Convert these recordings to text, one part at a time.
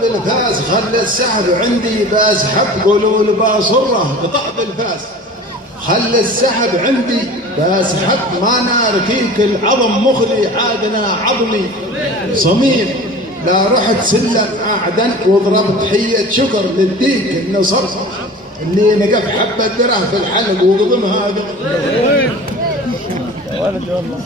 بالفاس خل السحب عندي بسحب قولوا لباصره قطع بالفاس خل السحب عندي بسحب ما ناركيك العظم مخلي عادنا عظمي صميم لا رحت سلم أعدن وضربت حية شكر للديك النصر اللي نقف حبة دره في الحلق وقضمها ولد والله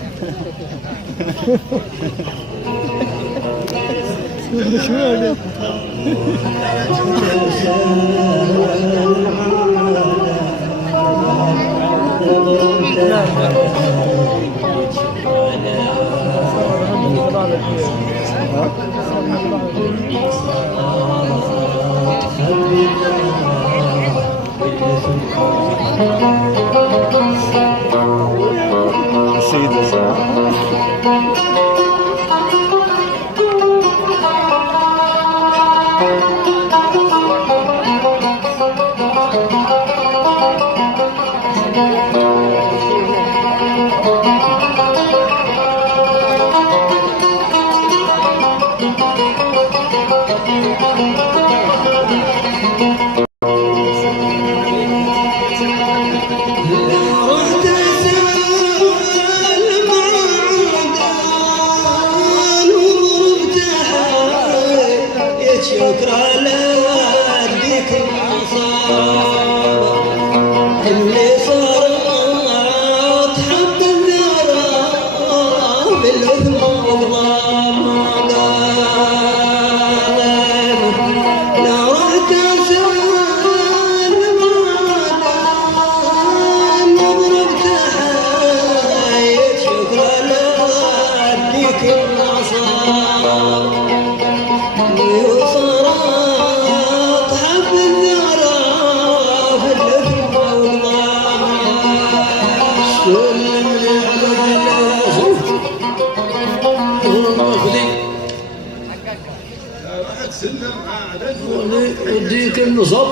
وديك النصب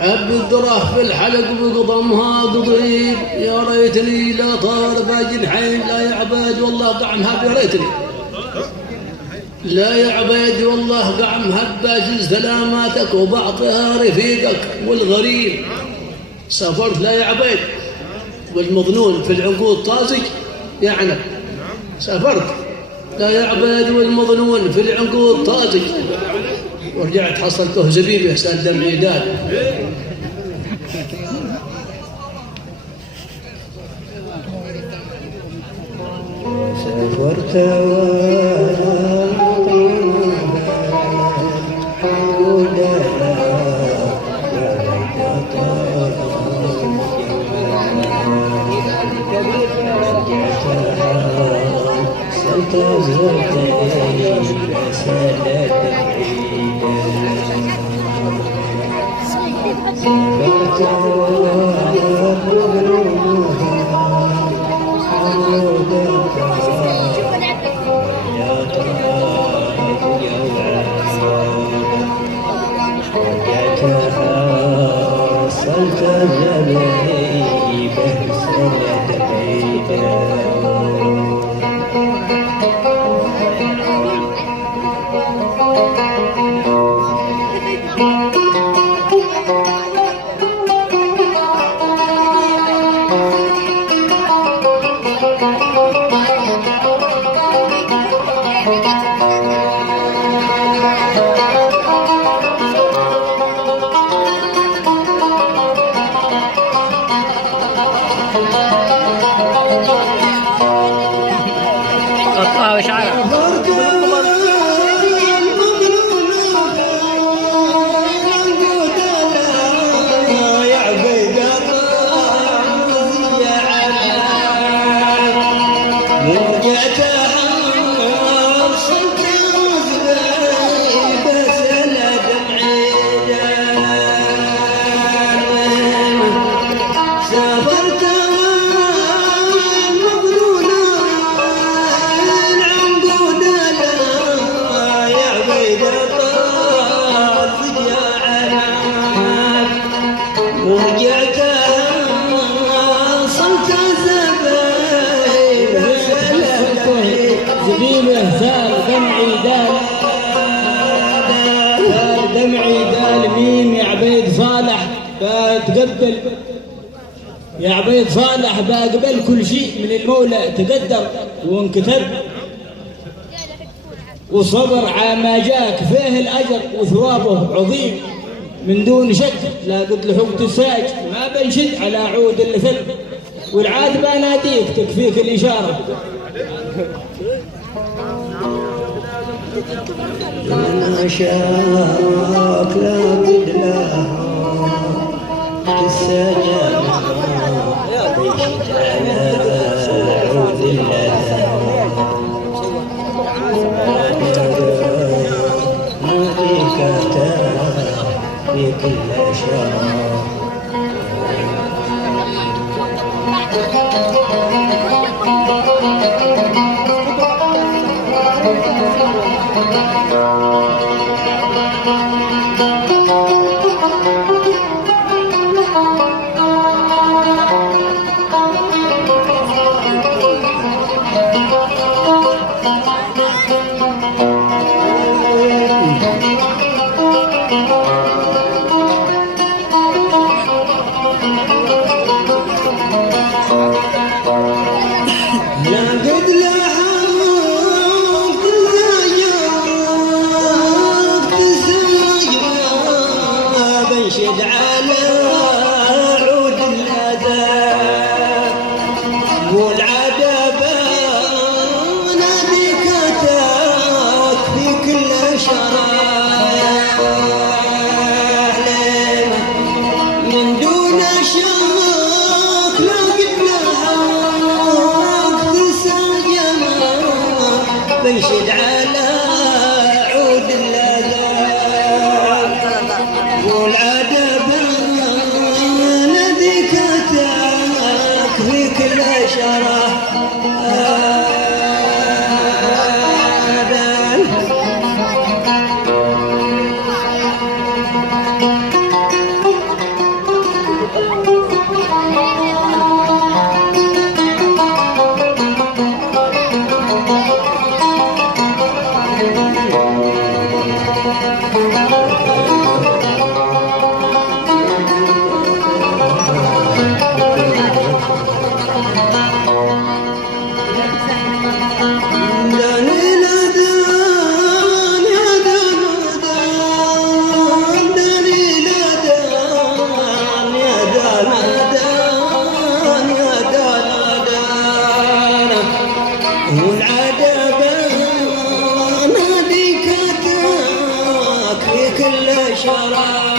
عب الدراه في الحلق بقضمها قضيب يا ريتني لا طار بجنحين لا يا عباد والله قعمها بريتني لا يا عبيد والله قعمها باجل سلاماتك وبعطها رفيقك والغريب سافرت لا يا عبيد والمظنون في العنقود طازج يعني سافرت لا يا عبيد والمظنون في العنقود طازج ورجعت حصلته زبيب يحسن دم عيدان سافرت يا عبيد صالح بقبل كل شيء من المولى تقدر وانكتب، وصبر عما جاك فيه الأجر وثوابه عظيم من دون شك. لا قد لحقت الساج ما بنشد على عود اللي فك، والعاد بناديك تكفيك الإشارة. من شاك لا قد له السجن بيشد على عود اللذة، في كل شهر. بنشد على عود الأذى والعذاب ناديك أتاك في كل شرايح، من دون شك لا قد لها تسجن، بنشد على عود الأذى والعذاب ناديك أتاك في كل شرح. والعذاب ناديك أتاك في كل شراب.